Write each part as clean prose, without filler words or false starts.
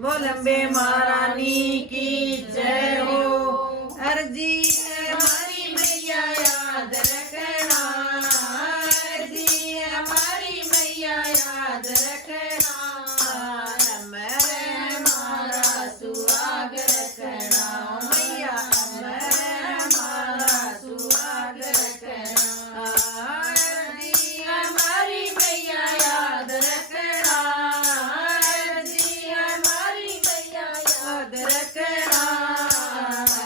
बोल अम्बे महारानी की जय हो। अर्जी हमारी मैया याद रखना, अर्जी हमारी मैया याद रखना, अमर हमारा सुहाग रखना, मैया अमर हमारा सुहाग रखना, अर्जी हमारी मैया याद रखना, अर्जी हमारी मैया याद रखना,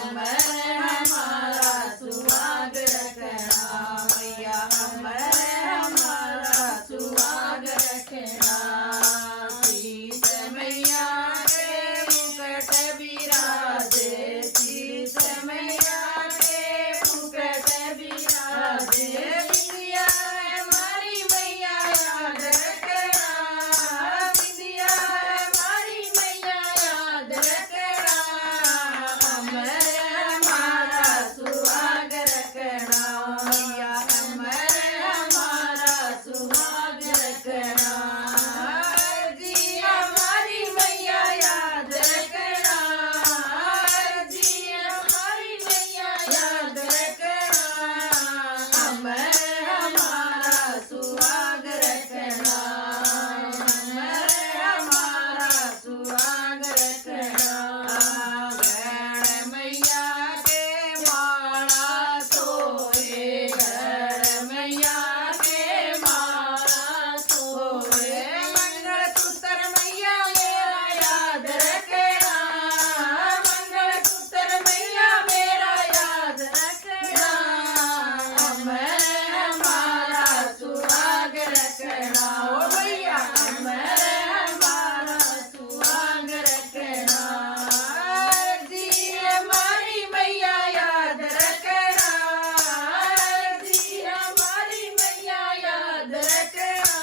अमर हमारा सुहाग रखना, मैया अमर हमारा सुहाग रखना। शीश मैया के मुकुट बिराजे, शीश मैया के मुकुट बिराजे, बिंदिया हमारी मैया याद रखना, बिंदिया हमारी मैया याद रखना, अमर हमारा सुहाग रखना, मैया अमर हमारा सुहाग रखना, अर्जी हमारी मैया याद रखना, अर्जी हमारी मैया याद रखना, अमर हमारा सुहाग रखना, अमर हमारा सुहाग रखना। गण मैया के माला सोए, गण मैया के माला सोए, मंगलसूत्र मैया मेरा याद रखना, मंगलसूत्र मैया मेरा याद रखना, अमर हमारा सुहाग रखना, ओ भैया अमर हमारा सुहाग रखना, अर्जी हमारी मैया याद रखना, अर्जी हमारी मैया याद रखना,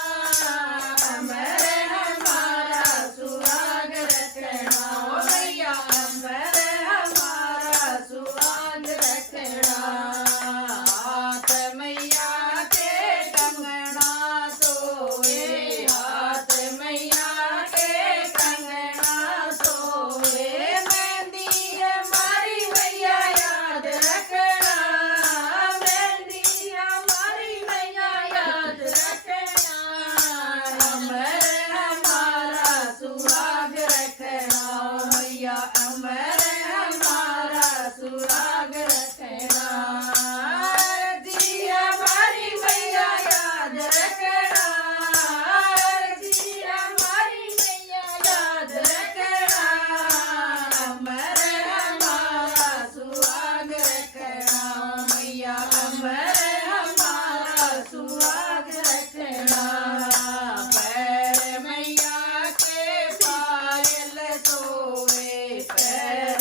अमर हमारा सुहाग रखना, ओ भैया अमर हमारा सुहाग रखना। हाथ मैया के कंगना सोए, हाथ मैया के कंगना सोए, मेहंदी हमारी मैया याद रखना, मेहंदी हमारी मैया याद रखना, अमर हमारा सुहाग रखना, मैया अमर हमारा सुहाग रखना, अर्जी हमारी मैया याद रखना, अर्जी हमारी मैया याद रखना, अमर हमारा सुहाग रखना, मैया अमर हमारा सुहाग रखना। पैर मैया के पायल सोए, पैर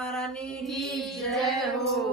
महारानी की जय हो।